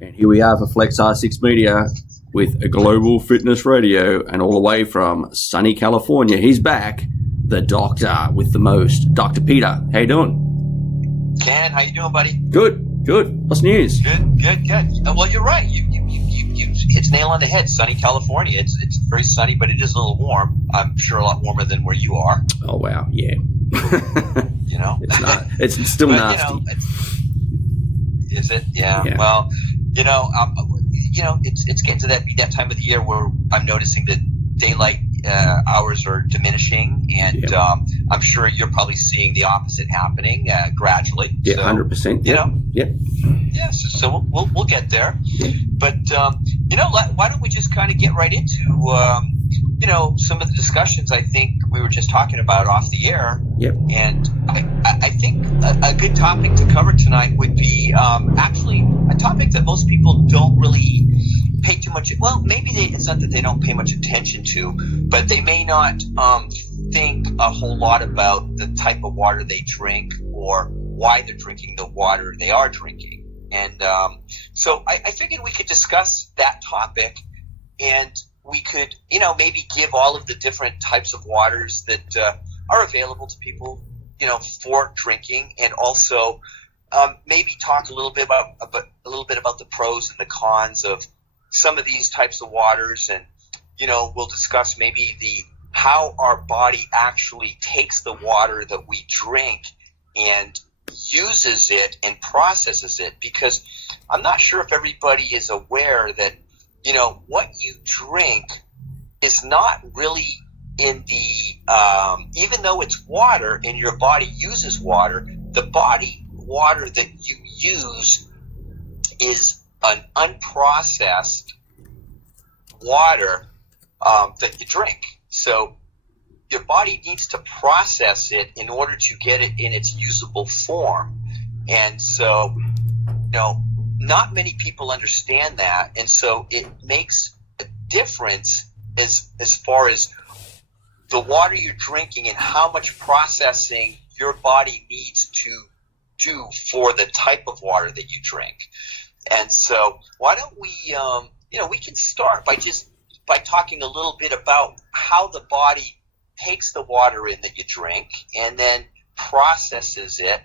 And here we are for Flexr6 Media with a global fitness radio, and all the way from sunny California, he's back, the doctor with the most, Dr. Peter. How you doing? Ken, how you doing, buddy? Good. What's news? Good. Well, you're right. You hit the nail on the head. Sunny California. It's very sunny, but it is a little warm. I'm sure a lot warmer than where you are. Oh wow, yeah. You know, it's not. It's still nasty. You know, is it? Yeah. Well, it's getting to that time of the year where I'm noticing that daylight hours are diminishing, and I'm sure you're probably seeing the opposite happening gradually. Yeah, 100%. Yep. Yeah. So we'll get there. But why don't we just kind of get right into some of the discussions I think we were just talking about off the air. Yep. And I think a good topic to cover tonight would be actually a topic that most people don't really pay too much. Well, maybe it's not that they don't pay much attention to, but they may not think a whole lot about the type of water they drink or why they're drinking the water they are drinking. And so I figured we could discuss that topic, and we could, maybe give all of the different types of waters that are available to people, for drinking, and also maybe talk a little bit about the pros and the cons of some of these types of waters, and we'll discuss maybe how our body actually takes the water that we drink and uses it and processes it, because I'm not sure if everybody is aware that what you drink is not really in the even though it's water and your body uses water, the body water that you use is an unprocessed water that you drink. So your body needs to process it in order to get it in its usable form. And so, not many people understand that. And so it makes a difference as far as the water you're drinking and how much processing your body needs to do for the type of water that you drink. And so why don't we, we can start by talking a little bit about how the body takes the water in that you drink and then processes it.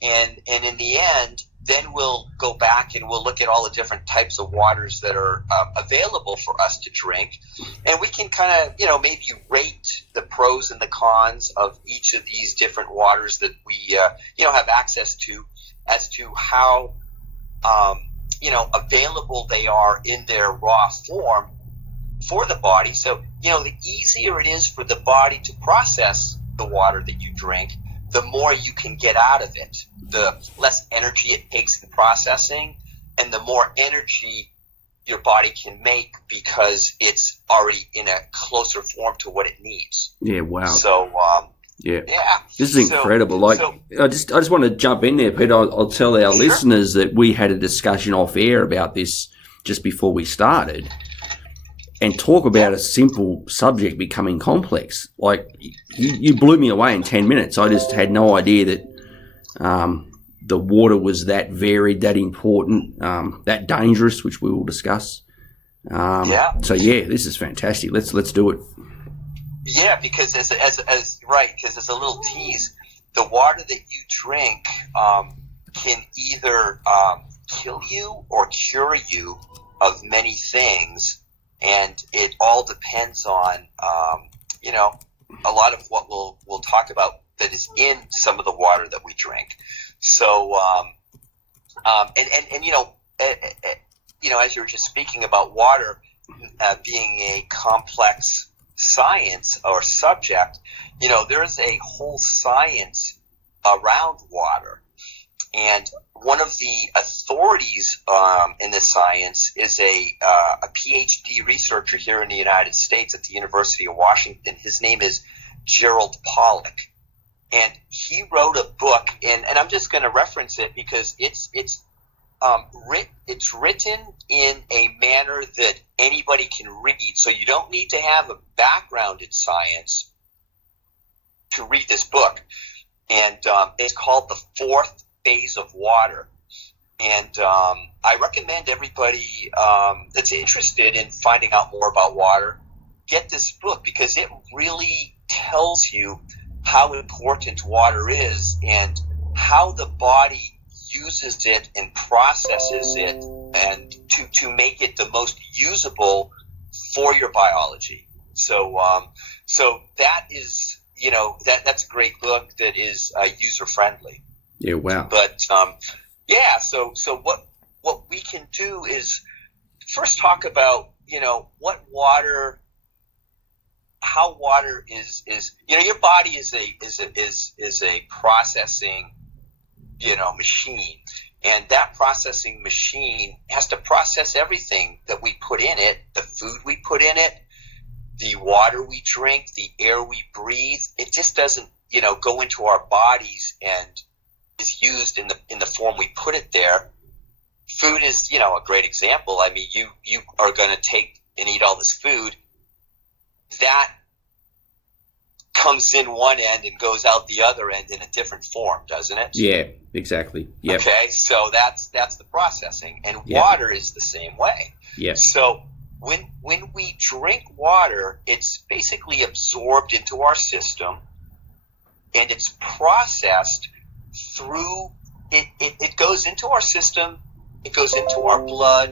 And in the end, then we'll go back and we'll look at all the different types of waters that are available for us to drink. And we can kind of, maybe rate the pros and the cons of each of these different waters that we, have access to, as to how, available they are in their raw form for the body. So, the easier it is for the body to process the water that you drink, the more you can get out of it. The less energy it takes in processing, and the more energy your body can make because it's already in a closer form to what it needs. Yeah, wow. So, yeah. This is incredible. I just want to jump in there, Peter. I'll tell our listeners that we had a discussion off air about this just before we started, and talk about a simple subject becoming complex. Like, you blew me away in 10 minutes. I just had no idea that the water was that varied, that important, that dangerous, which we will discuss. So this is fantastic. Let's do it. Yeah, because as a little tease, the water that you drink can either kill you or cure you of many things. And it all depends on, a lot of what we'll talk about that is in some of the water that we drink. So, as you were just speaking about water being a complex science or subject, there's a whole science around water. And one of the authorities in this science is a PhD researcher here in the United States at the University of Washington. His name is Gerald Pollack. And he wrote a book, and I'm just going to reference it because it's written in a manner that anybody can read. So you don't need to have a background in science to read this book. And it's called The Fourth Phase of Water. And I recommend everybody that's interested in finding out more about water, get this book, because it really tells you how important water is and how the body uses it and processes it and to make it the most usable for your biology. So that is, that's a great book that is user friendly. Yeah, wow. But so what we can do is first talk about how water is your body is a processing machine, and that processing machine has to process everything that we put in it, the food we put in it, the water we drink, the air we breathe. It just doesn't go into our bodies and is used in the form we put it there. Food is a great example. I mean, you are going to take and eat all this food that comes in one end and goes out the other end in a different form, doesn't it? Yeah, exactly. Yep. Okay, so that's the processing, and water is the same way. Yeah. So when we drink water, it's basically absorbed into our system, and it's processed through it goes into our system, it goes into our blood.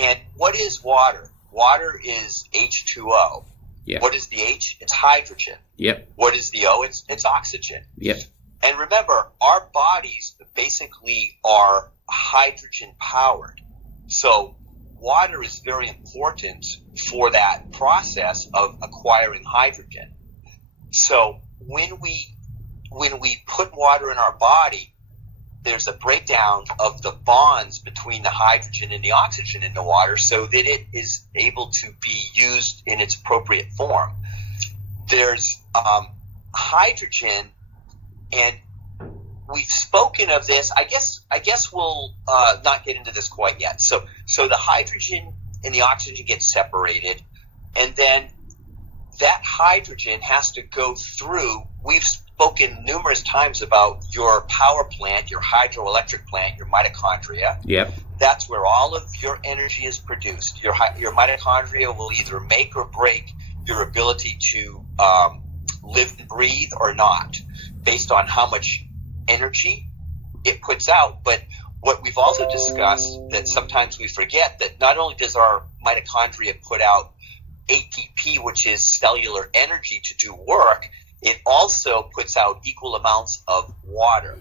And what is water? Water is H2O. Yep. What is the H? It's hydrogen. Yep. What is the O? It's oxygen. Yep. And remember, our bodies basically are hydrogen powered. So water is very important for that process of acquiring hydrogen. So when we put water in our body, there's a breakdown of the bonds between the hydrogen and the oxygen in the water so that it is able to be used in its appropriate form. There's hydrogen, and we've spoken of this. I guess we'll not get into this quite yet. So the hydrogen and the oxygen get separated, and then that hydrogen has to go through. We've spoken numerous times about your power plant, your hydroelectric plant, your mitochondria. Yep. That's where all of your energy is produced. Your mitochondria will either make or break your ability to live and breathe or not, based on how much energy it puts out. But what we've also discussed that sometimes we forget, that not only does our mitochondria put out ATP, which is cellular energy to do work, it also puts out equal amounts of water.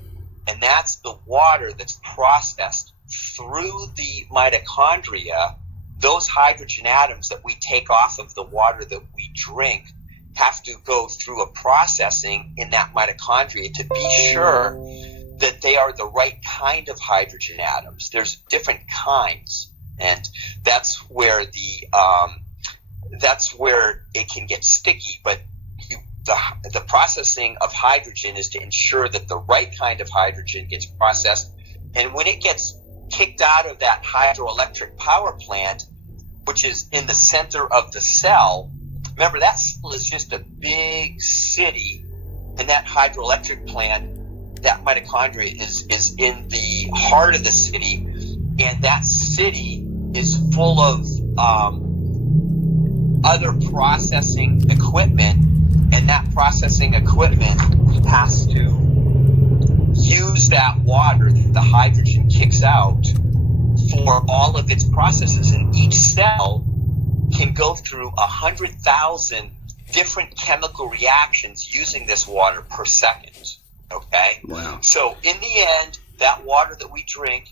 And that's the water that's processed through the mitochondria. Those hydrogen atoms that we take off of the water that we drink have to go through a processing in that mitochondria to be sure that they are the right kind of hydrogen atoms. There's different kinds, and that's where it can get sticky. But the processing of hydrogen is to ensure that the right kind of hydrogen gets processed, and when it gets kicked out of that hydroelectric power plant, which is in the center of the cell. Remember, that cell is just a big city, and that hydroelectric plant, that mitochondria is in the heart of the city, and that city is full of other processing equipment, and that processing equipment has to use that water that the hydrogen kicks out for all of its processes, and each cell can go through 100,000 different chemical reactions using this water per second. Okay? Wow. So in the end, that water that we drink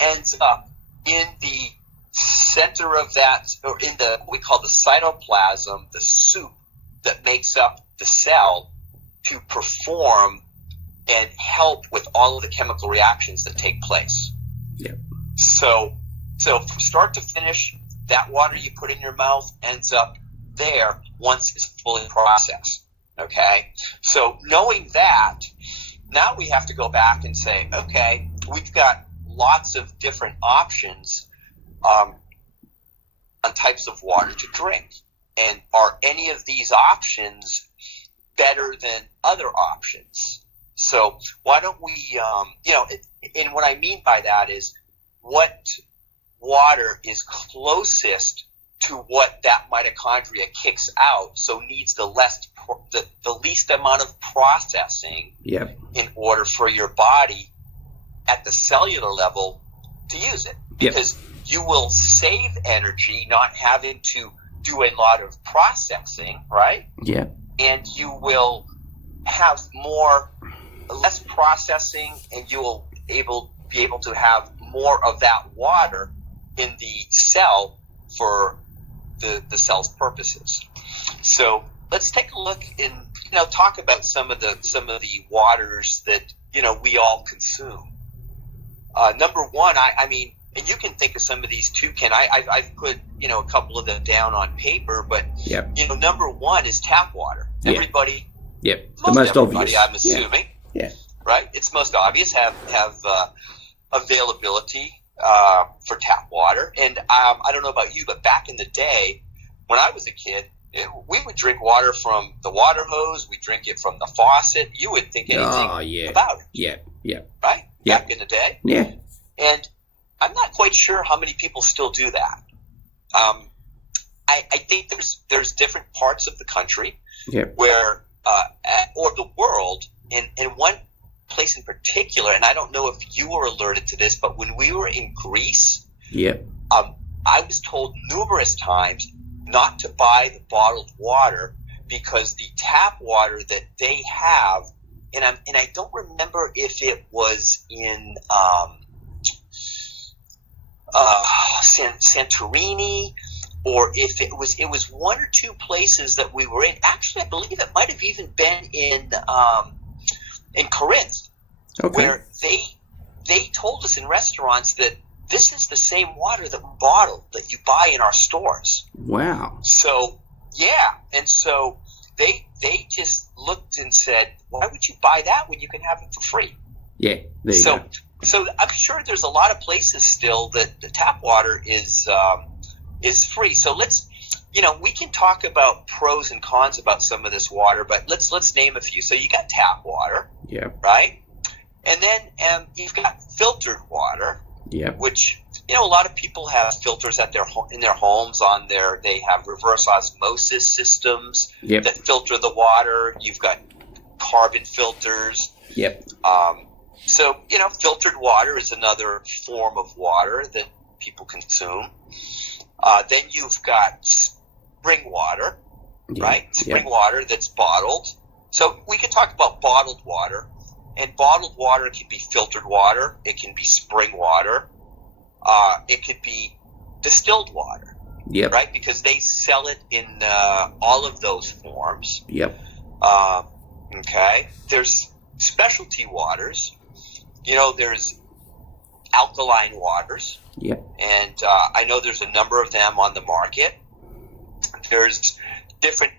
ends up in the center of that, or in the what we call the cytoplasm, the soup that makes up the cell, to perform and help with all of the chemical reactions that take place. Yep. So from start to finish, that water you put in your mouth ends up there once it's fully processed. Okay? So knowing that, now we have to go back and say, okay, we've got lots of different options on types of water to drink. And are any of these options better than other options? So why don't we, and what I mean by that is, what water is closest to what that mitochondria kicks out, so needs the least amount of processing in order for your body at the cellular level to use it. Because you will save energy not having to do a lot of processing, right? Yeah. And you will have less processing, and you will be able to have more of that water in the cell for the cell's purposes. So let's take a look and talk about some of the waters that we all consume. Number one, I mean, and you can think of some of these too, Ken. I've put a couple of them down on paper, but number one is tap water. Everybody, the most obvious, I'm assuming, right? It's most obvious have availability for tap water. And I don't know about you, but back in the day when I was a kid, we would drink water from the water hose. We drink it from the faucet. You wouldn't think anything about it. Right? Back in the day. Yeah. And I'm not quite sure how many people still do that. I think there's different parts of the country where, or the world, in one place in particular, and I don't know if you were alerted to this, but when we were in Greece, I was told numerous times not to buy the bottled water because the tap water that they have, and I don't remember if it was in Santorini, or if it was one or two places that we were in. Actually, I believe it might have even been in Corinth, where they told us in restaurants that this is the same water that we bottle that you buy in our stores. Wow. So and so they just looked and said, why would you buy that when you can have it for free? Yeah. There you go. So I'm sure there's a lot of places still that the tap water is free. So let's, we can talk about pros and cons about some of this water, but let's name a few. So you got tap water, right? And then you've got filtered water, which a lot of people have filters in their homes. They have reverse osmosis systems that filter the water. You've got carbon filters. So, filtered water is another form of water that people consume. Then you've got spring water, right? Spring water that's bottled. So we can talk about bottled water. And bottled water can be filtered water. It can be spring water. It could be distilled water, right? Because they sell it in all of those forms. Okay. There's specialty waters. There's alkaline waters. And I know there's a number of them on the market. There's different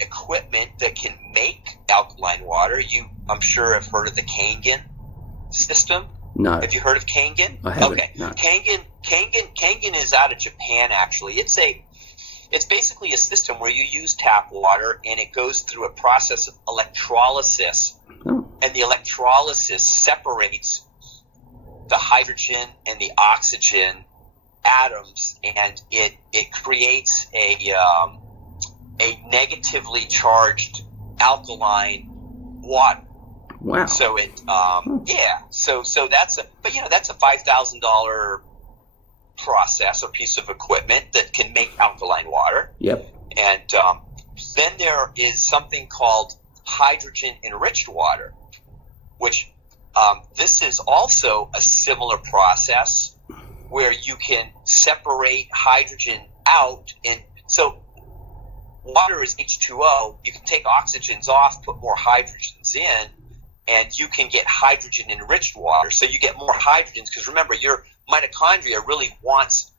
equipment that can make alkaline water. I'm sure have heard of the Kangen system. No. Have you heard of Kangen? I haven't. Okay. No. Kangen is out of Japan, actually. It's basically a system where you use tap water and it goes through a process of electrolysis. And the electrolysis separates the hydrogen and the oxygen atoms, and it creates a negatively charged alkaline water. Wow. So so that's a $5,000 process or piece of equipment that can make alkaline water. And then there is something called hydrogen enriched water, which this is also a similar process where you can separate hydrogen out. And so water is H2O. You can take oxygens off, put more hydrogens in, and you can get hydrogen enriched water. So you get more hydrogens because remember, your mitochondria really wants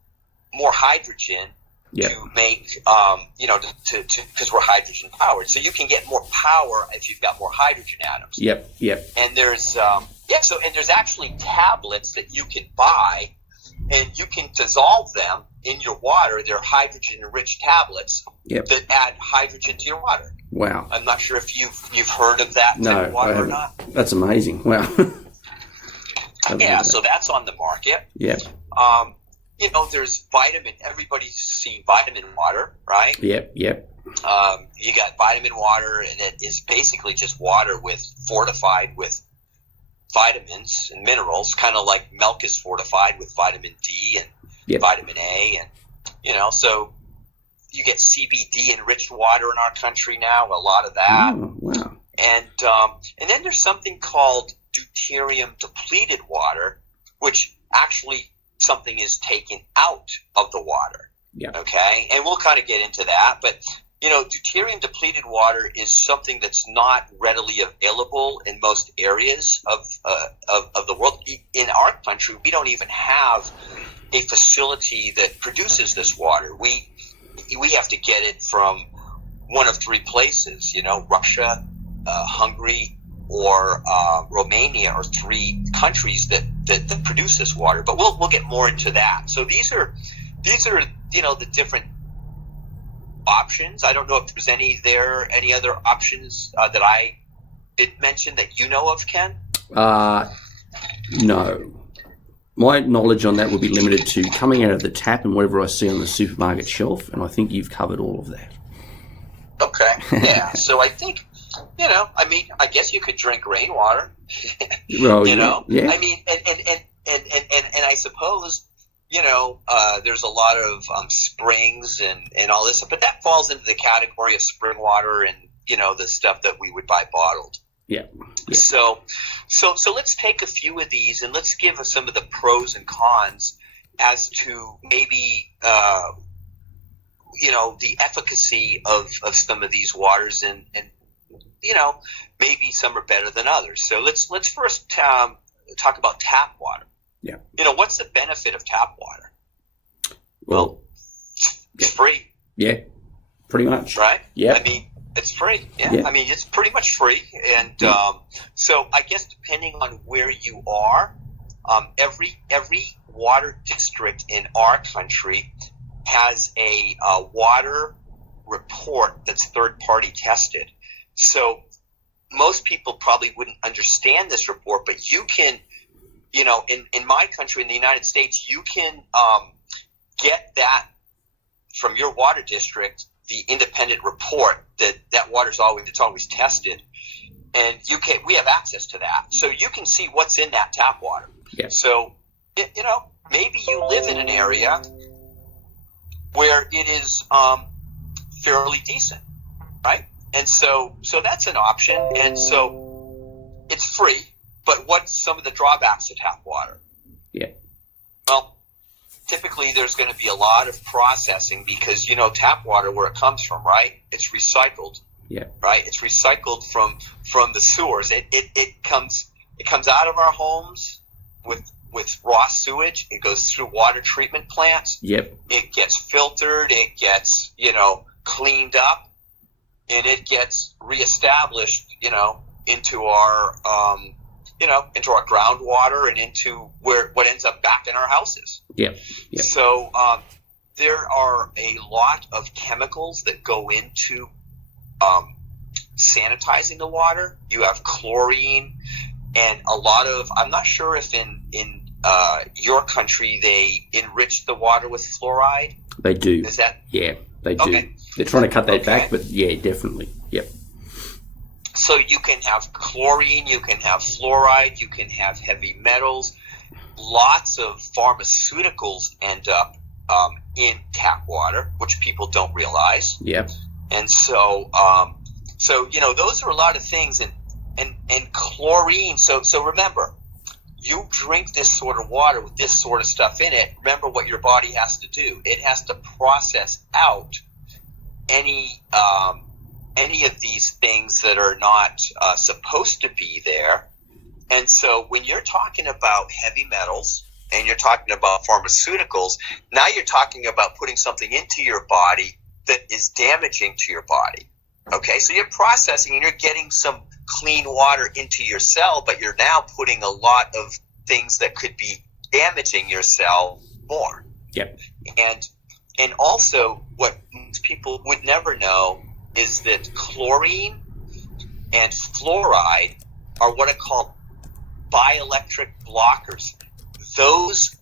more hydrogen to make, because we're hydrogen powered. So you can get more power if you've got more hydrogen atoms. And there's, and there's actually tablets that you can buy, and you can dissolve them in your water. They're hydrogen enriched tablets that add hydrogen to your water. Wow. I'm not sure if you've heard of that type of water or not. That's amazing. Wow. So that's on the market. there's vitamin. Everybody's seen vitamin water, right? Yep. You got vitamin water, and it is basically just water fortified with vitamins and minerals, kind of like milk is fortified with vitamin D and vitamin A, and so you get CBD enriched water in our country now, a lot of that. Oh, wow. And then there's something called deuterium depleted water, which actually something is taken out of the water. Yeah. Okay, and we'll kind of get into that, but deuterium depleted water is something that's not readily available in most areas of the world. In our country, we don't even have a facility that produces this water. We have to get it from one of three places. Russia, Hungary, or Romania are three countries that produce this water. But we'll get more into that. So these are the different options. I don't know if there's any other options that I did mention that you know of, Ken? No. My knowledge on that would be limited to coming out of the tap and whatever I see on the supermarket shelf, and I think you've covered all of that. Okay. Yeah. So I think, I guess you could drink rainwater. Well, Yeah. I mean, and I suppose, there's a lot of springs and all this, but that falls into the category of spring water and, the stuff that we would buy bottled. Yeah. So let's take a few of these and let's give us some of the pros and cons as to maybe, the efficacy of some of these waters and maybe some are better than others. So let's first talk about tap water. Yeah. What's the benefit of tap water? Well, it's free. Yeah, pretty much. Right? Yeah. I mean, it's free. Yeah. I mean, it's pretty much free. And so I guess depending on where you are, every water district in our country has a water report that's third-party tested. So most people probably wouldn't understand this report, but you can, in my country, in the United States, you can get that from your water district, the independent report that water's always tested, and we have access to that, so you can see what's in that tap water. Yeah. So maybe you live in an area where it is fairly decent, right? And so that's an option, and so it's free. But what's some of the drawbacks to tap water? Yeah. Well, typically there's going to be a lot of processing because, tap water, where it comes from, right? It's recycled. Yeah. Right? It's recycled from the sewers. It comes out of our homes with raw sewage. It goes through water treatment plants. Yep. It gets filtered. It gets, cleaned up, and it gets reestablished, into our into our groundwater and into what ends up back in our houses. Yeah. So there are a lot of chemicals that go into sanitizing the water. You have chlorine and a lot of, I'm not sure if in your country they enrich the water with fluoride. They do. Is that? Yeah, they do. Okay. They're trying to cut that back, but yeah, definitely. Yep. So you can have chlorine, you can have fluoride, you can have heavy metals. Lots of pharmaceuticals end up in tap water, which people don't realize. Yeah. And so, those are a lot of things. And chlorine. So remember, you drink this sort of water with this sort of stuff in it. Remember what your body has to do. It has to process out any of these things that are not supposed to be there. And so when you're talking about heavy metals and you're talking about pharmaceuticals, now you're talking about putting something into your body that is damaging to your body. Okay, so you're processing and you're getting some clean water into your cell, but you're now putting a lot of things that could be damaging your cell more. Yep. And also what most people would never know is that chlorine and fluoride are what are called bioelectric blockers. Those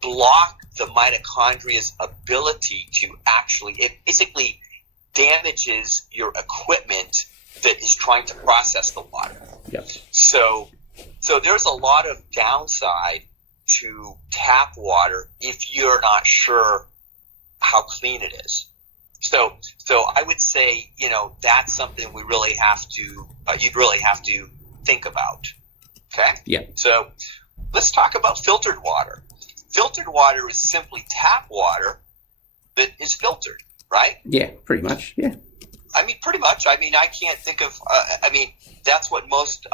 block the mitochondria's ability to actually, it basically damages your equipment that is trying to process the water. Yep. So there's a lot of downside to tap water if you're not sure how clean it is. So I would say, that's something we really have to, you'd really have to think about. Okay? Yeah. So let's talk about filtered water. Filtered water is simply tap water that is filtered, right? Yeah, pretty much. Yeah. Pretty much. I can't think of, that's what most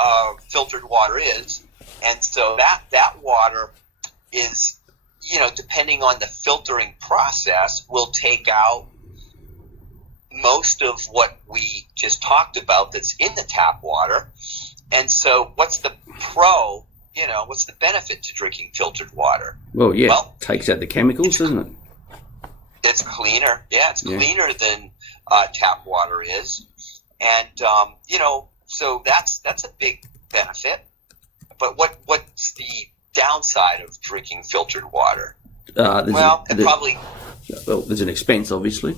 filtered water is. And so that water is, depending on the filtering process, will take out most of what we just talked about that's in the tap water. And so what's the what's the benefit to drinking filtered water? Well, yeah, it takes out the chemicals, doesn't it? It's cleaner. Yeah, it's cleaner than tap water is. And, so that's a big benefit. But what's the downside of drinking filtered water? There's an expense, obviously.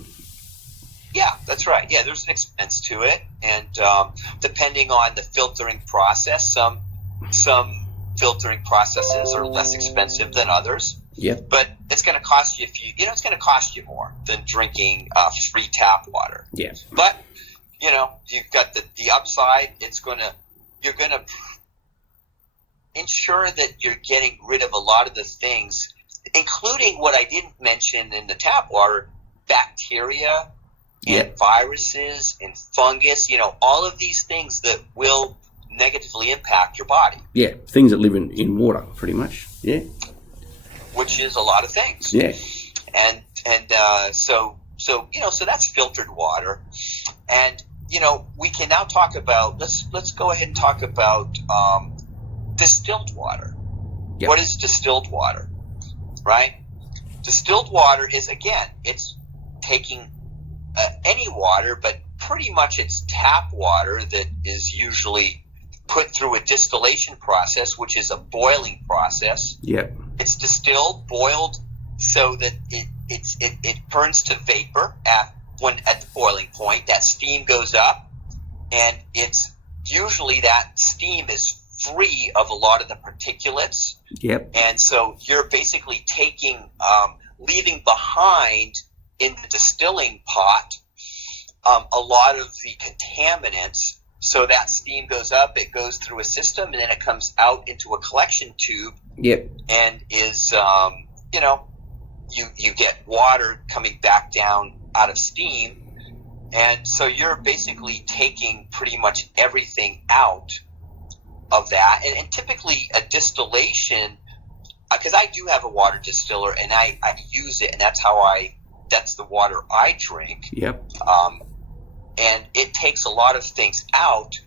Yeah, that's right. Yeah, there's an expense to it. And depending on the filtering process, some filtering processes are less expensive than others. Yeah. But it's going to cost you it's going to cost you more than drinking free tap water. Yeah. But, you've got the upside. You're going to ensure that you're getting rid of a lot of the things, including what I didn't mention in the tap water, bacteria and viruses and fungus, all of these things that will negatively impact your body. Yeah, things that live in water, pretty much. Yeah. Which is a lot of things. Yeah. And so that's filtered water. And, we can now talk about, let's go ahead and talk about distilled water. Yep. What is distilled water, right? Distilled water is, again, it's taking any water, but pretty much it's tap water that is usually put through a distillation process, which is a boiling process. Yeah. It's distilled, boiled, so that it burns to vapor at the boiling point. That steam goes up, and it's usually that steam is free of a lot of the particulates. Yep. And so you're basically leaving behind in the distilling pot a lot of the contaminants. So that steam goes up, it goes through a system, and then it comes out into a collection tube. Yep. And is, you get water coming back down out of steam. And so you're basically taking pretty much everything out of that. And typically a distillation, because I do have a water distiller and I use it, and that's the water I drink. Yep. And it takes a lot of things out.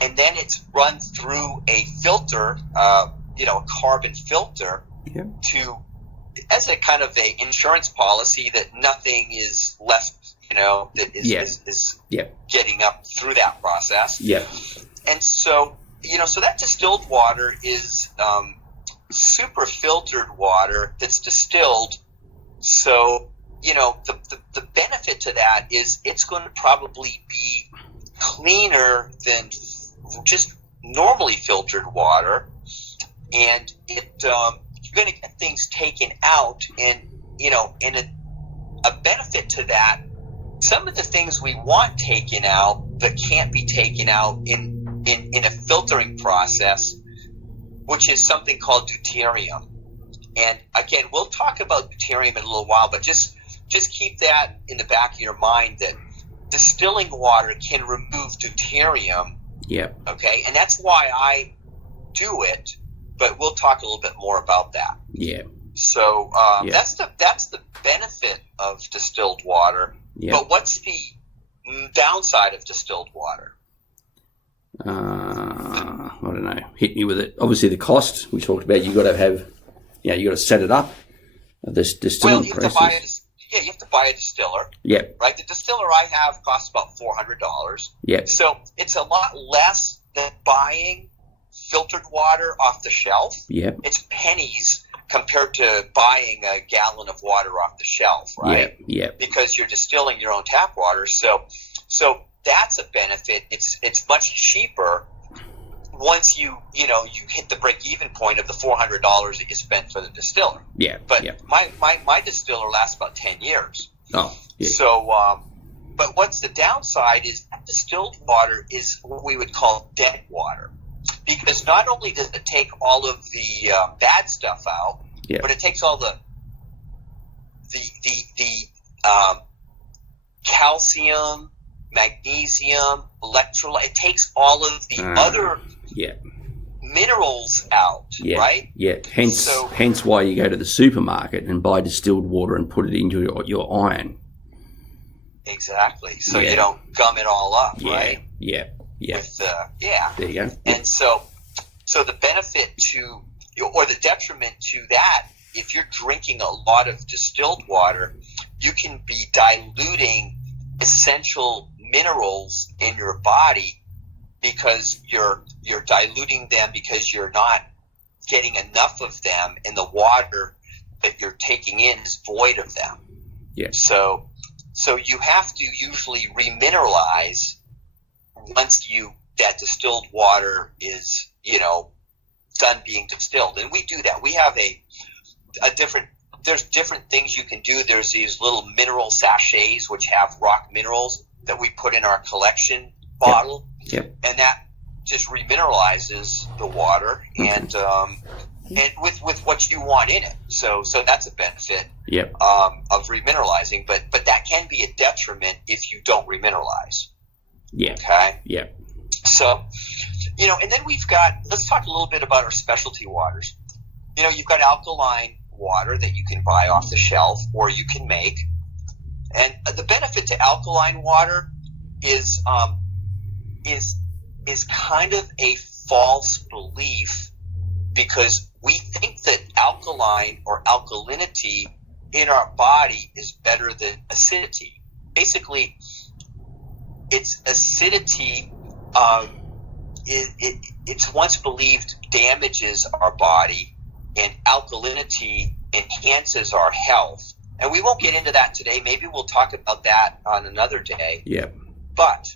And then it's run through a filter, a carbon filter, yep, as a kind of a insurance policy that nothing is left, that is yep, getting up through that process. Yep. And so, so that distilled water is super filtered water that's distilled. So, the benefit to that is it's going to probably be cleaner than just normally filtered water. And you're going to get things taken out. And, and a benefit to that, some of the things we want taken out that can't be taken out in a filtering process, which is something called deuterium. And again, we'll talk about deuterium in a little while, but just keep that in the back of your mind that distilling water can remove deuterium. Yeah. Okay, and that's why I do it, but we'll talk a little bit more about that. Yeah. So that's the benefit of distilled water. Yeah. But what's the downside of distilled water? I don't know. Hit me with it. Obviously, the cost we talked about. You got to have, you got to set it up. This distilling process. You have to buy a distiller. Yep. Right. The distiller I have costs about $400. Yep. So it's a lot less than buying filtered water off the shelf. Yep. It's pennies compared to buying a gallon of water off the shelf, right? Yeah. Because you're distilling your own tap water. So that's a benefit. It's much cheaper once you hit the break-even point of the $400 that you spent for the distiller. Yeah. But my distiller lasts about 10 years. Oh, yeah. So, but what's the downside is that distilled water is what we would call dead water. Because not only does it take all of the bad stuff out, but it takes all the calcium, magnesium, electrolyte. It takes all of the other minerals out, right? Yeah. Hence why you go to the supermarket and buy distilled water and put it into your iron. Exactly. So you don't gum it all up, right? Yeah. With, There you go. And so the benefit to, or the detriment to that, if you're drinking a lot of distilled water, you can be diluting essential minerals in your body because you're diluting them because you're not getting enough of them, and the water that you're taking in is void of them. Yeah. So you have to usually remineralize once that distilled water is, done being distilled. And we do that. We have there's different things you can do. There's these little mineral sachets which have rock minerals that we put in our collection bottle. Yep. And that just remineralizes the water and with what you want in it. So that's a benefit of remineralizing, but that can be a detriment if you don't remineralize. Yeah. Okay. Yeah. So, and then let's talk a little bit about our specialty waters. You've got alkaline water that you can buy off the shelf or you can make. And the benefit to alkaline water is kind of a false belief, because we think that alkaline or alkalinity in our body is better than acidity. Basically, its acidity, it's once believed damages our body, and alkalinity enhances our health. And we won't get into that today. Maybe we'll talk about that on another day. Yeah. But,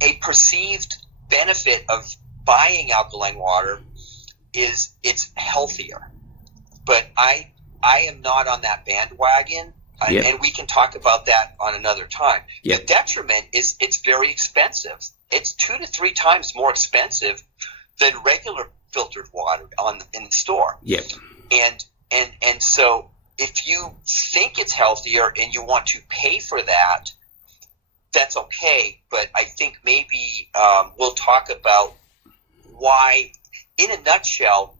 a perceived benefit of buying alkaline water is it's healthier. But I am not on that bandwagon. And we can talk about that on another time. The detriment is it's very expensive. It's 2 to 3 times more expensive than regular filtered water in the store. Yep. And so if you think it's healthier and you want to pay for that, that's okay. But I think maybe we'll talk about why, in a nutshell,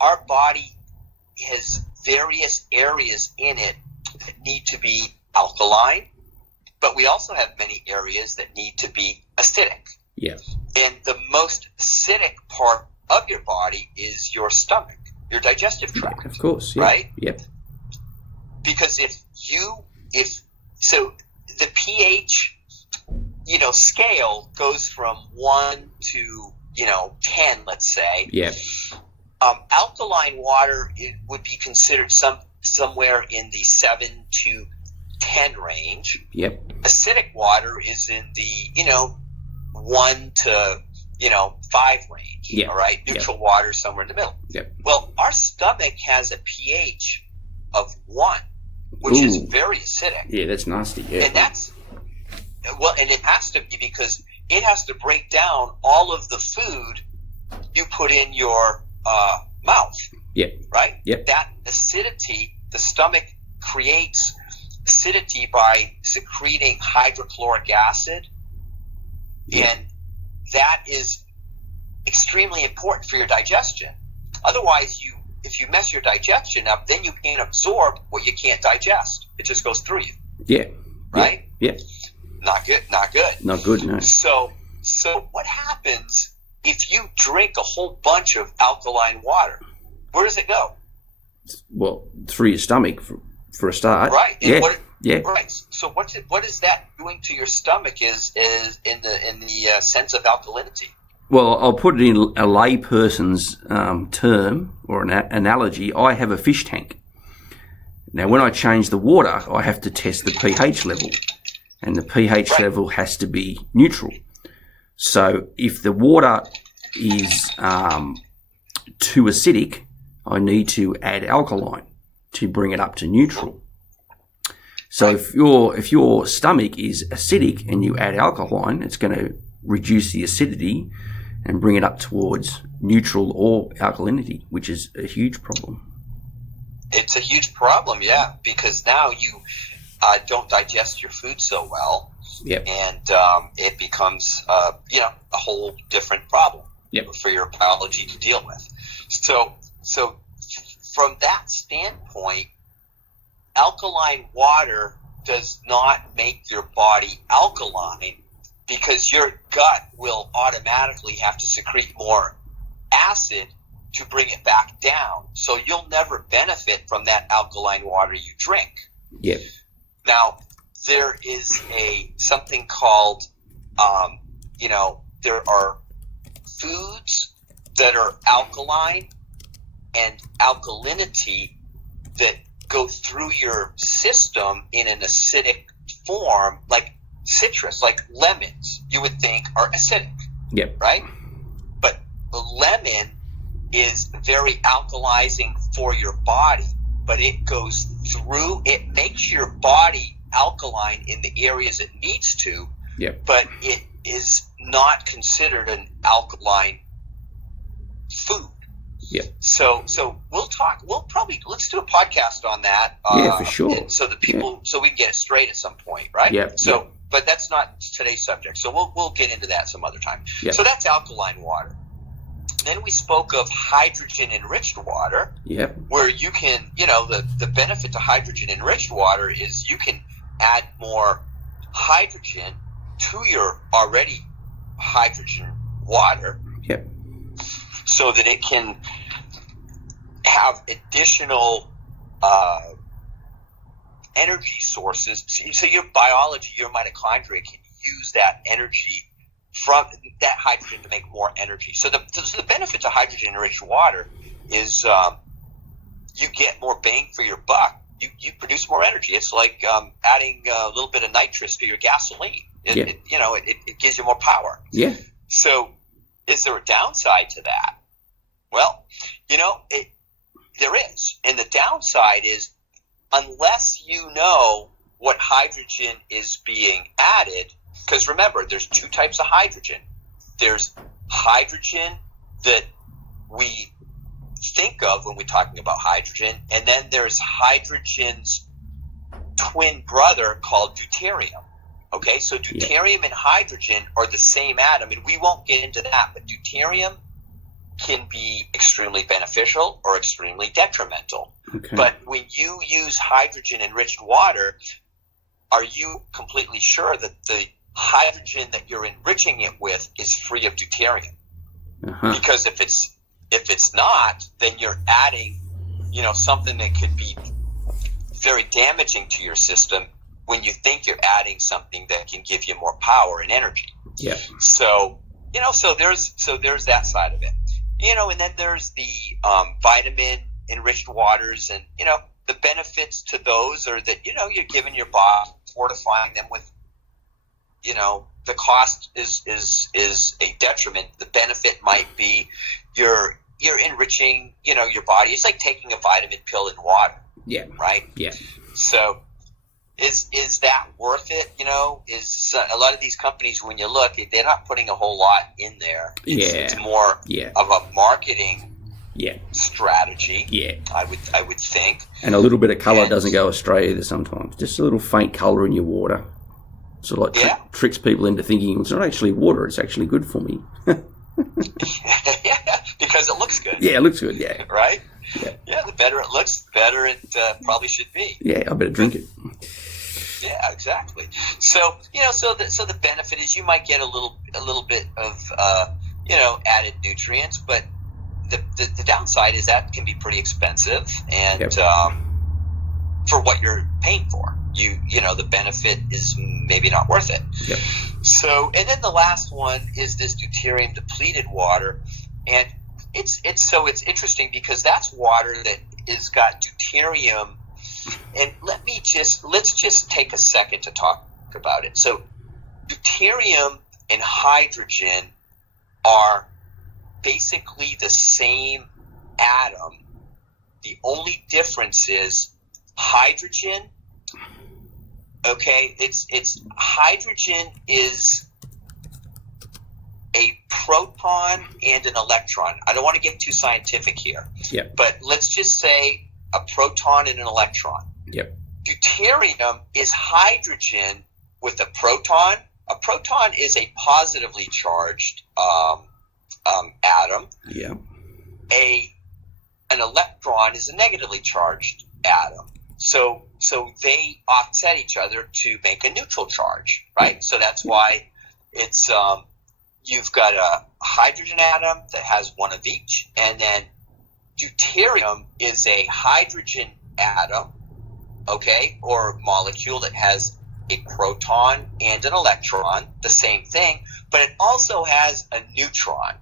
our body has various areas in it that need to be alkaline, but we also have many areas that need to be acidic. Yeah. And the most acidic part of your body is your stomach, your digestive tract. Of course. Yeah. Right? Yep. Because so the pH, scale goes from 1 to, 10, let's say. Yeah. Alkaline water, it would be considered somewhere in the 7 to 10 range. Yep. Acidic water is in the, 1 to, 5 range. Yeah. All right. Neutral water somewhere in the middle. Yep. Well, our stomach has a pH of 1, which is very acidic. Yeah, that's nasty. Yeah. And and it has to be, because it has to break down all of the food you put in your mouth. Yep. Right? Yep. That acidity, the stomach creates acidity by secreting hydrochloric acid. Yep. And that is extremely important for your digestion. Otherwise, if you mess your digestion up, then you can't absorb what you can't digest. It just goes through you. Yeah. Right? Yeah. Not good. Not good, no. So what happens if you drink a whole bunch of alkaline water? Where does it go? Well, through your stomach for a start. Right. And Right. So what is that doing to your stomach is in the sense of alkalinity? Well, I'll put it in a layperson's term or an analogy. I have a fish tank. Now, when I change the water, I have to test the pH level, and the pH level has to be neutral. So if the water is too acidic, I need to add alkaline to bring it up to neutral. So if your stomach is acidic and you add alkaline, it's going to reduce the acidity and bring it up towards neutral or alkalinity, which is a huge problem. It's a huge problem, yeah, because now you don't digest your food so well, and it becomes a whole different problem for your biology to deal with. So from that standpoint, alkaline water does not make your body alkaline, because your gut will automatically have to secrete more acid to bring it back down. So you'll never benefit from that alkaline water you drink. Yep. Now, there is something called, there are foods that are alkaline and alkalinity that go through your system in an acidic form, like citrus, like lemons, you would think are acidic. Yep. Right? But the lemon is very alkalizing for your body, but it goes through, it makes your body alkaline in the areas it needs to, but it is not considered an alkaline food. Yeah. So let's do a podcast on that. For sure. So the people, so we can get it straight at some point, right? Yeah. But that's not today's subject. So we'll get into that some other time. Yeah. So that's alkaline water. Then we spoke of hydrogen-enriched water, where you can, the benefit to hydrogen-enriched water is you can add more hydrogen to your already hydrogen water, so that it can have additional energy sources. So your biology, your mitochondria can use that energy from that hydrogen to make more energy. So the benefit to hydrogen-enriched water is you get more bang for your buck. You produce more energy. It's like adding a little bit of nitrous to your gasoline. It gives you more power. Yeah. So is there a downside to that? Well, there is. And the downside is, unless you know what hydrogen is being added, because remember, there's two types of hydrogen. There's hydrogen that we think of when we're talking about hydrogen, and then there's hydrogen's twin brother called deuterium. Okay, so deuterium and hydrogen are the same atom, and we won't get into that, but deuterium can be extremely beneficial or extremely detrimental. Okay. But when you use hydrogen-enriched water, are you completely sure that the hydrogen that you're enriching it with is free of deuterium? Because if it's not, then you're adding, something that could be very damaging to your system when you think you're adding something that can give you more power and energy. Yeah. So there's that side of it. And then there's the vitamin enriched waters, and the benefits to those are that you're giving your body, fortifying them with, the cost is a detriment. The benefit might be you're enriching your body. It's like taking a vitamin pill in water. Yeah. Right. Yeah. So is that worth it? Is a lot of these companies, when you look, they're not putting a whole lot in there. It's more of a marketing strategy. Yeah. I would think. And a little bit of colour doesn't go astray either sometimes. Just a little faint colour in your water. So tricks people into thinking it's not actually water, it's actually good for me. Because it looks good. Yeah, it looks good, yeah. Right? Yeah. Yeah, the better it looks, the better it probably should be. Yeah, I better drink it. Yeah, exactly. So so the benefit is you might get a little bit of added nutrients, but the downside is that can be pretty expensive, and for what you're paying for. the benefit is maybe not worth it. Yep. So, and then the last one is this deuterium depleted water, and it's interesting because that's water that is got deuterium. And let's just take a second to talk about it. So, deuterium and hydrogen are basically the same atom. The only difference is hydrogen. Okay, it's hydrogen is a proton and an electron. I don't want to get too scientific here. Yep. But let's just say a proton and an electron. Yep. Deuterium is hydrogen with a proton. A proton is a positively charged atom. Yeah. An electron is a negatively charged atom. So they offset each other to make a neutral charge, right? So that's why it's you've got a hydrogen atom that has one of each, and then deuterium is a hydrogen atom, okay, or molecule that has a proton and an electron, the same thing, but it also has a neutron.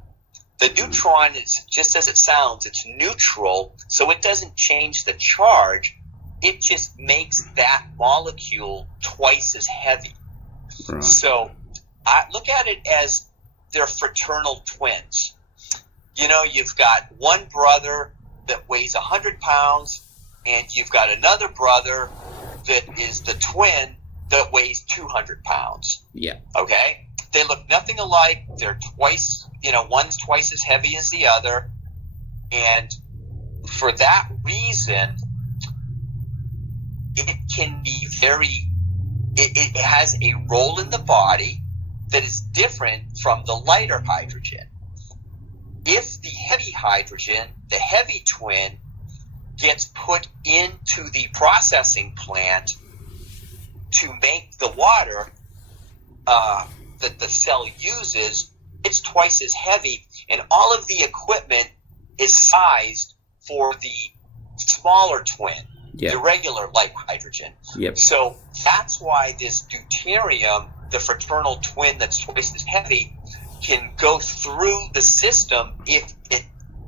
The neutron is, just as it sounds, it's neutral, so it doesn't change the charge. It just makes that molecule twice as heavy. Right. So I look at it as they're fraternal twins. You've got one brother that weighs 100 pounds, and you've got another brother that is the twin that weighs 200 pounds. Yeah. Okay? They look nothing alike. They're twice, one's twice as heavy as the other. And for that reason, it can be it has a role in the body that is different from the lighter hydrogen. If the heavy hydrogen, the heavy twin, gets put into the processing plant to make the water that the cell uses, it's twice as heavy, and all of the equipment is sized for the smaller twin, the regular light hydrogen. Yep. So that's why this deuterium, the fraternal twin that's twice as heavy, can go through the system if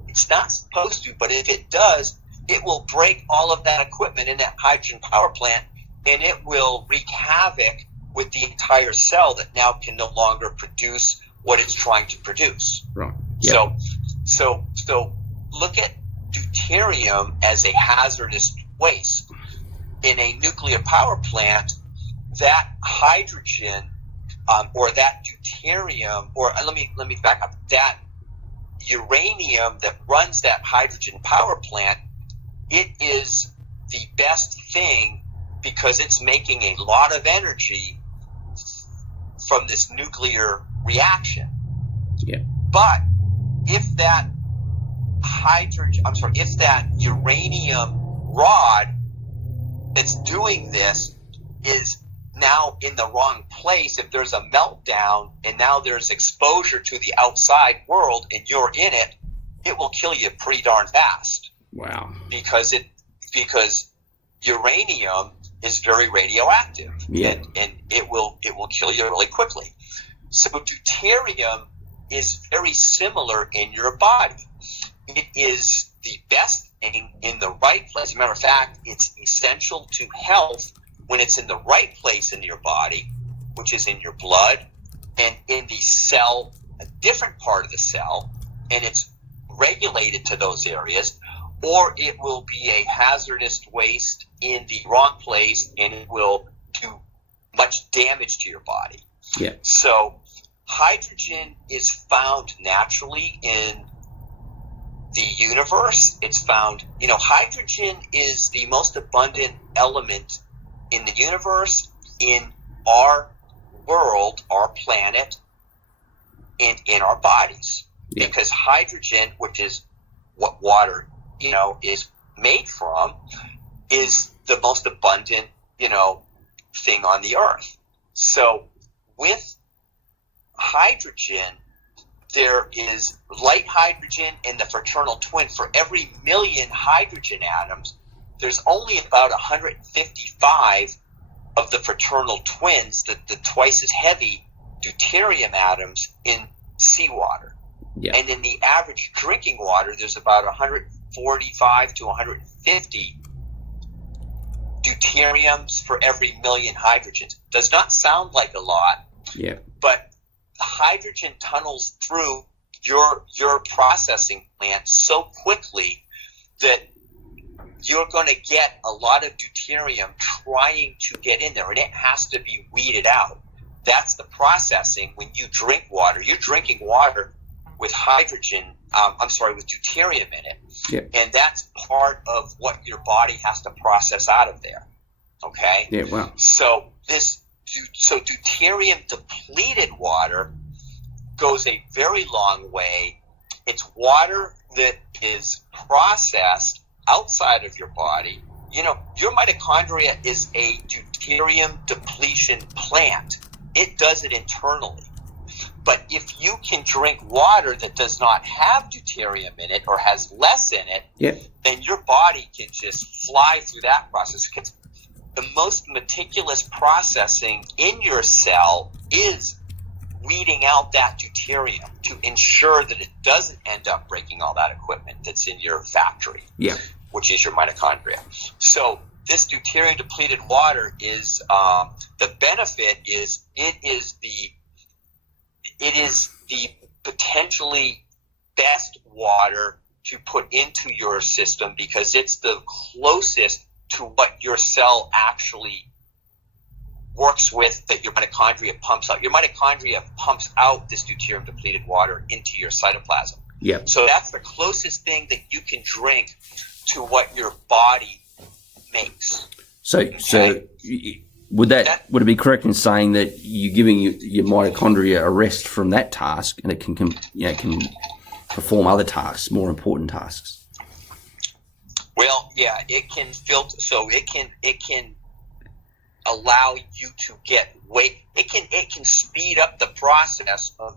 it's not supposed to, but if it does, it will break all of that equipment in that hydrogen power plant, and it will wreak havoc with the entire cell that now can no longer produce what it's trying to produce. Right. Yep. So look at deuterium as a hazardous waste. In a nuclear power plant, that hydrogen or that deuterium, or let me back up, that uranium that runs that hydrogen power plant, it is the best thing because it's making a lot of energy from this nuclear reaction. Yeah. But if that if that uranium rod that's doing this is now in the wrong place, if there's a meltdown and now there's exposure to the outside world and you're in it, it will kill you pretty darn fast. Wow. Because uranium is very radioactive. Yeah. And it will kill you really quickly. So deuterium is very similar in your body. It is the best thing in the right place. As a matter of fact, it's essential to health when it's in the right place in your body, which is in your blood and in the cell, a different part of the cell, and it's regulated to those areas, or it will be a hazardous waste in the wrong place and it will do much damage to your body. Yeah. So hydrogen is found naturally in the universe. It's found, hydrogen is the most abundant element in the universe, in our world, our planet, and in our bodies. Yeah. Because hydrogen, which is what water, is made from, is the most abundant, thing on the earth. So with hydrogen, there is light hydrogen and the fraternal twin. For every million hydrogen atoms, there's only about 155 of the fraternal twins, the twice as heavy deuterium atoms in seawater. Yeah. And in the average drinking water, there's about 145 to 150 deuteriums for every million hydrogens. Does not sound like a lot, yeah, but hydrogen tunnels through your processing plant so quickly that you're going to get a lot of deuterium trying to get in there, and it has to be weeded out. That's the processing when you drink water. You're drinking water with with deuterium in it. Yeah. And that's part of what your body has to process out of there. Okay? Yeah, wow. So deuterium depleted water goes a very long way. It's water that is processed outside of your body. You know, your mitochondria is a deuterium depletion plant. It does it internally. But if you can drink water that does not have deuterium in it or has less in it, yep, then your body can just fly through that process. Because the most meticulous processing in your cell is weeding out that deuterium to ensure that it doesn't end up breaking all that equipment that's in your factory, yeah, which is your mitochondria. So this deuterium depleted water is the benefit is it is the potentially best water to put into your system because it's the closest to what your cell actually works with that your mitochondria pumps out. Your mitochondria pumps out this deuterium depleted water into your cytoplasm. yeah. So that's the closest thing that you can drink to what your body makes. So would it be correct in saying that you're giving your mitochondria a rest from that task, and it can perform other tasks, more important tasks? Well, yeah, it can filter, so it can allow you to get weight. It can speed up the process of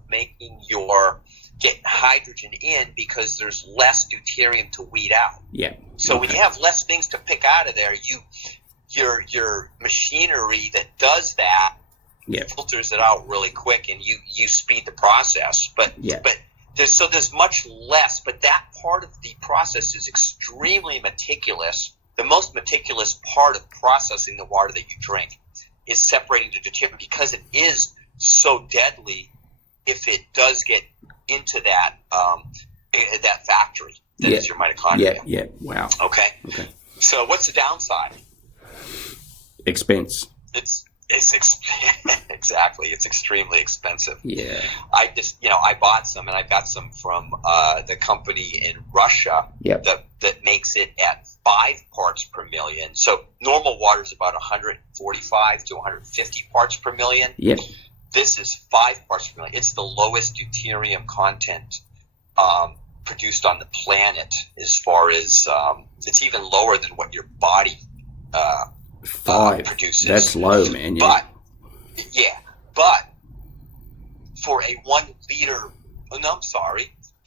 get hydrogen in because there's less deuterium to weed out. Yeah. So when you have less things to pick out of there, your machinery that does that filters it out really quick, and you speed the process. But there's much less. But that part of the process is extremely meticulous. The most meticulous part of processing the water that you drink is separating the deuterium because it is so deadly if it does get into that factory that is your mitochondria. Yeah. Wow. Okay. So what's the downside? Expense. It's exactly. It's extremely expensive. Yeah. I bought some, and I got some from the company in Russia that makes it at 5 parts per million. So normal water is about 145 to 150 parts per million. Yeah. This is 5 parts per million. It's the lowest deuterium content produced on the planet. As far as it's even lower than what your body 5 produces. That's low, man. Yeah. But for a 1 liter,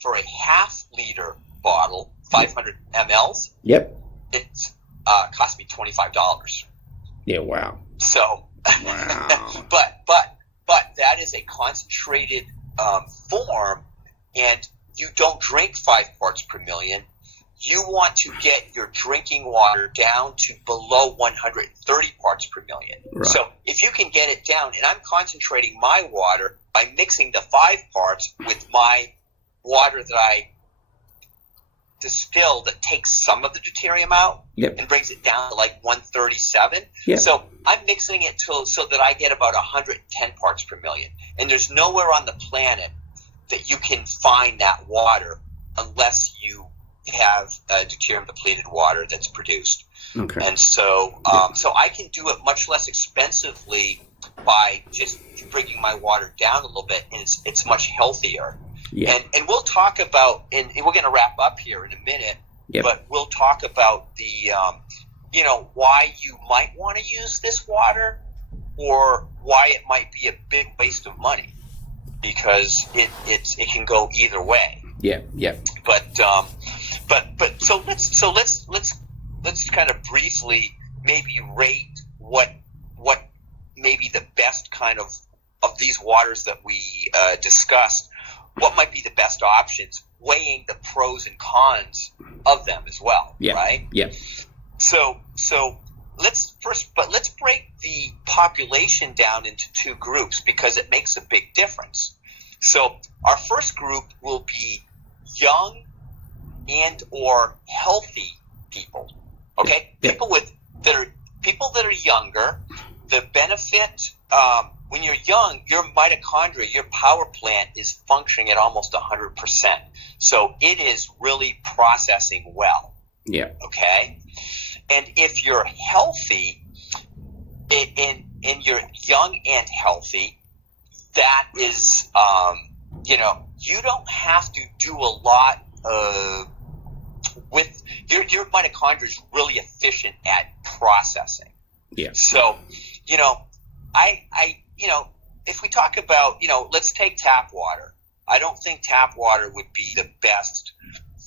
for a half liter bottle, 500 mLs. Yep. It's cost me $25. Yeah. Wow. So. Wow. but that is a concentrated form, and you don't drink 5 parts per million. You want to get your drinking water down to below 130 parts per million. Right. So if you can get it down, and I'm concentrating my water by mixing the 5 parts with my water that I distill that takes some of the deuterium out and brings it down to like 137. Yep. So I'm mixing it so that I get about 110 parts per million. And there's nowhere on the planet that you can find that water unless you have deuterium depleted water that's produced. Okay. And so so I can do it much less expensively by just bringing my water down a little bit, and it's much healthier. Yeah. And we'll talk about, and we're going to wrap up here in a minute, but we'll talk about the, why you might want to use this water or why it might be a big waste of money, because it can go either way. Yeah. But so let's kind of briefly maybe rate what maybe the best kind of these waters that we discussed, what might be the best options, weighing the pros and cons of them as well, right? Yeah. So let's break the population down into two groups because it makes a big difference. So our first group will be young and or healthy people. Okay, people that are younger. The benefit when you're young, your mitochondria, your power plant is functioning at almost 100%. So it is really processing well. Yeah. Okay, and if you're healthy, and you're young and healthy, that is, you don't have to do a lot with your mitochondria is really efficient at processing. Yeah. So, if we talk about, let's take tap water. I don't think tap water would be the best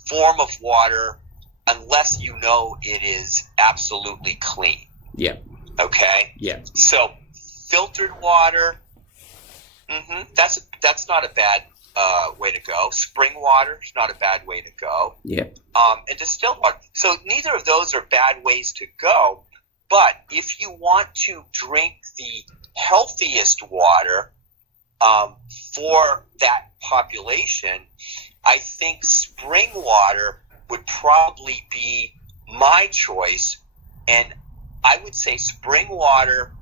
form of water unless it is absolutely clean. Yeah. Okay? Yeah. So filtered water, that's not a bad way to go. Spring water is not a bad way to go. Yeah. And distilled water. So neither of those are bad ways to go. But if you want to drink the healthiest water for that population, I think spring water would probably be my choice. And I would say spring water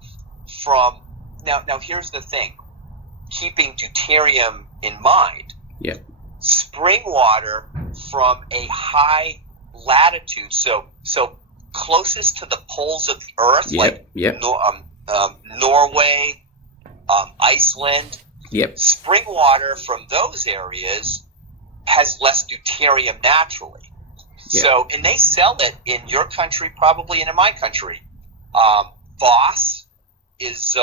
from now here's the thing, keeping deuterium in mind. Yeah. Spring water from a high latitude, so closest to the poles of the earth, Norway, Iceland. Yep. Spring water from those areas has less deuterium naturally. Yeah. So, and they sell it in your country, probably, and in my country. Voss is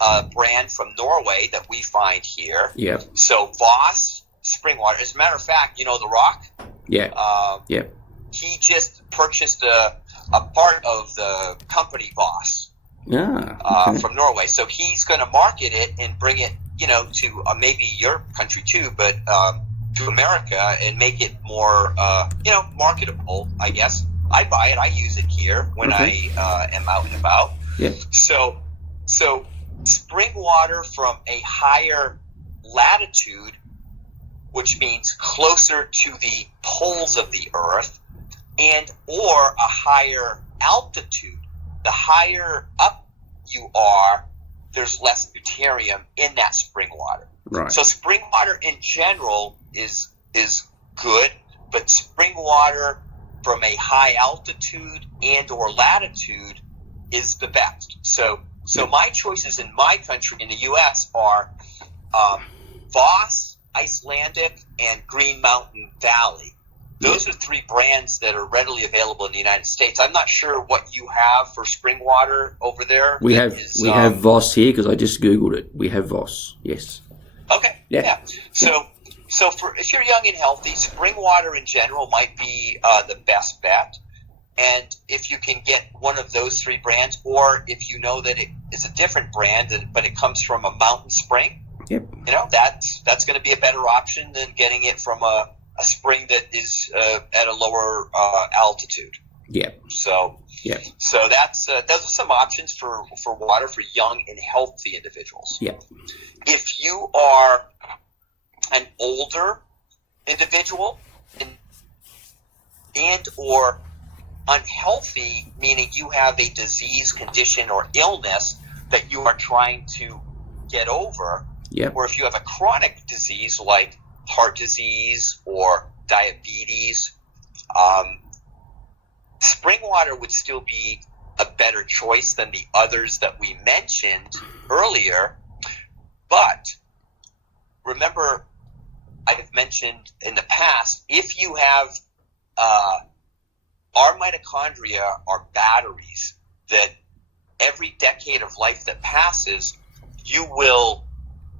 a brand from Norway that we find here. Yeah. So Voss spring water. As a matter of fact, The Rock. Yeah. He just purchased a part of the company Voss. Okay. From Norway. So he's going to market it and bring it, to maybe your country too, but to America and make it more, marketable, I guess. I buy it. I use it here when I am out and about. Yeah. So spring water from a higher latitude, which means closer to the poles of the earth, and or a higher altitude. The higher up you are, there's less deuterium in that spring water. Right. So spring water in general is good, but spring water from a high altitude and or latitude is the best. So my choices in my country, in the U.S., are Voss, Icelandic, and Green Mountain Valley. Those are three brands that are readily available in the United States. I'm not sure what you have for spring water over there. We have Voss here because I just Googled it. We have Voss, yes. Okay, yeah. So if you're young and healthy, spring water in general might be the best bet. And if you can get one of those three brands, or if you know that it is a different brand, but it comes from a mountain spring, that's going to be a better option than getting it from a spring that is at a lower altitude. Yeah. So that's those are some options for water for young and healthy individuals. Yeah. If you are an older individual and or unhealthy, meaning you have a disease, condition, or illness that you are trying to get over, or if you have a chronic disease like heart disease or diabetes, spring water would still be a better choice than the others that we mentioned earlier. But remember, I've mentioned in the past, if you have our mitochondria are batteries that every decade of life that passes, you will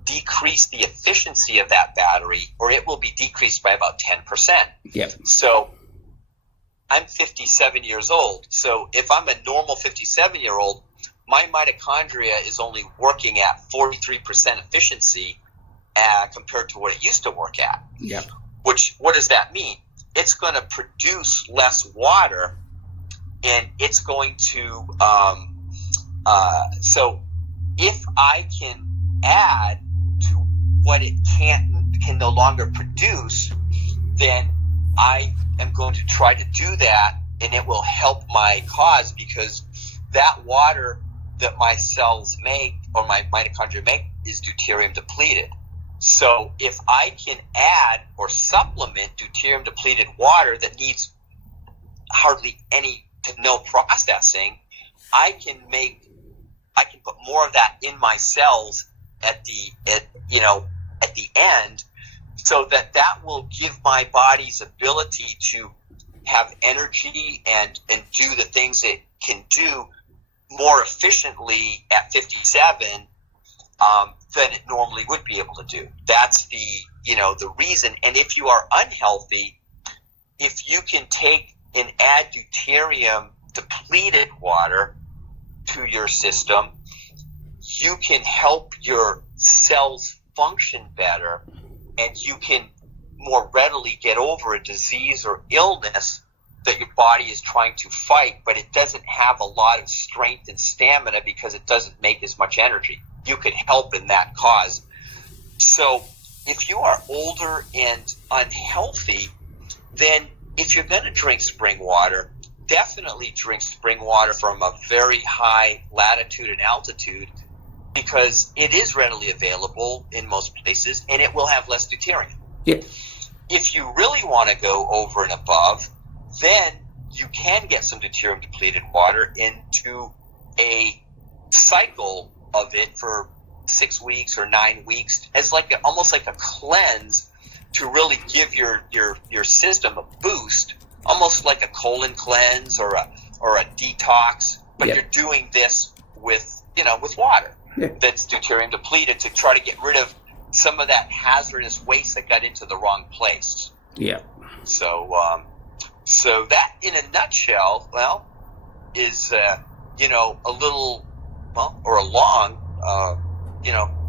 decrease the efficiency of that battery, or it will be decreased by about 10%. Yep. So I'm 57 years old. So if I'm a normal 57-year-old, my mitochondria is only working at 43% efficiency compared to what it used to work at. Yeah. What does that mean? It's going to produce less water, and it's going to so if I can add to what it can no longer produce, then I am going to try to do that, and it will help my cause, because that water that my cells make, or my mitochondria make, is deuterium depleted. So if I can add or supplement deuterium depleted water that needs hardly any to no processing, I can put more of that in my cells at the end, so that will give my body's ability to have energy and do the things it can do more efficiently at 57 than it normally would be able to do. That's the reason. And if you are unhealthy, if you can take and add deuterium depleted water to your system, you can help your cells function better, and you can more readily get over a disease or illness that your body is trying to fight, but it doesn't have a lot of strength and stamina because it doesn't make as much energy. You could help in that cause. So if you are older and unhealthy, then if you're going to drink spring water, definitely drink spring water from a very high latitude and altitude, because it is readily available in most places, and it will have less deuterium. Yeah. If you really want to go over and above, then you can get some deuterium depleted water into a cycle of it for 6 weeks or 9 weeks as almost like a cleanse, to really give your system a boost, almost like a colon cleanse or a detox, but you're doing this with water that's deuterium depleted, to try to get rid of some of that hazardous waste that got into the wrong place. Yeah. So that, in a nutshell, is a little, or a long,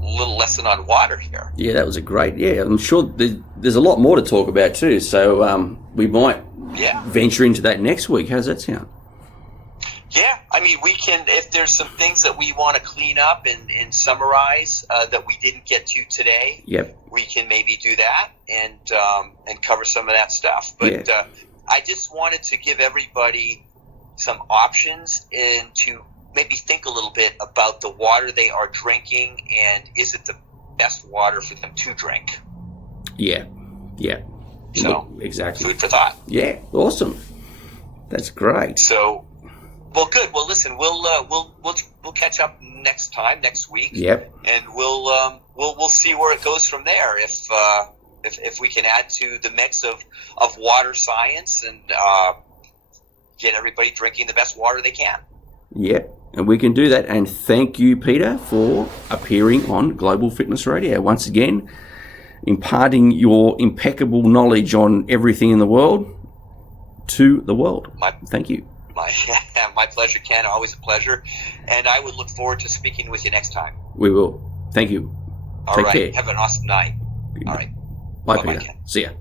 little lesson on water here. Yeah, that was a great. Yeah, I'm sure there's a lot more to talk about too. So we might venture into that next week. How does that sound? Yeah, I mean, we can, if there's some things that we want to clean up and summarize that we didn't get to today. Yep. We can maybe do that and cover some of that stuff. But I just wanted to give everybody some options, and to maybe think a little bit about the water they are drinking, and is it the best water for them to drink? Yeah. So exactly. Food for thought. Yeah, awesome. That's great. So, well, good. Well, listen, we'll catch up next week. Yep. And we'll see where it goes from there. If we can add to the mix of water science and get everybody drinking the best water they can. Yep, and we can do that. And thank you, Peter, for appearing on Global Fitness Radio once again, imparting your impeccable knowledge on everything in the world to the world. Thank you. My pleasure, Ken. Always a pleasure. And I would look forward to speaking with you next time. We will. Thank you. All Take right. care. Have an awesome night. All right. Bye, Peter. Ken. See ya.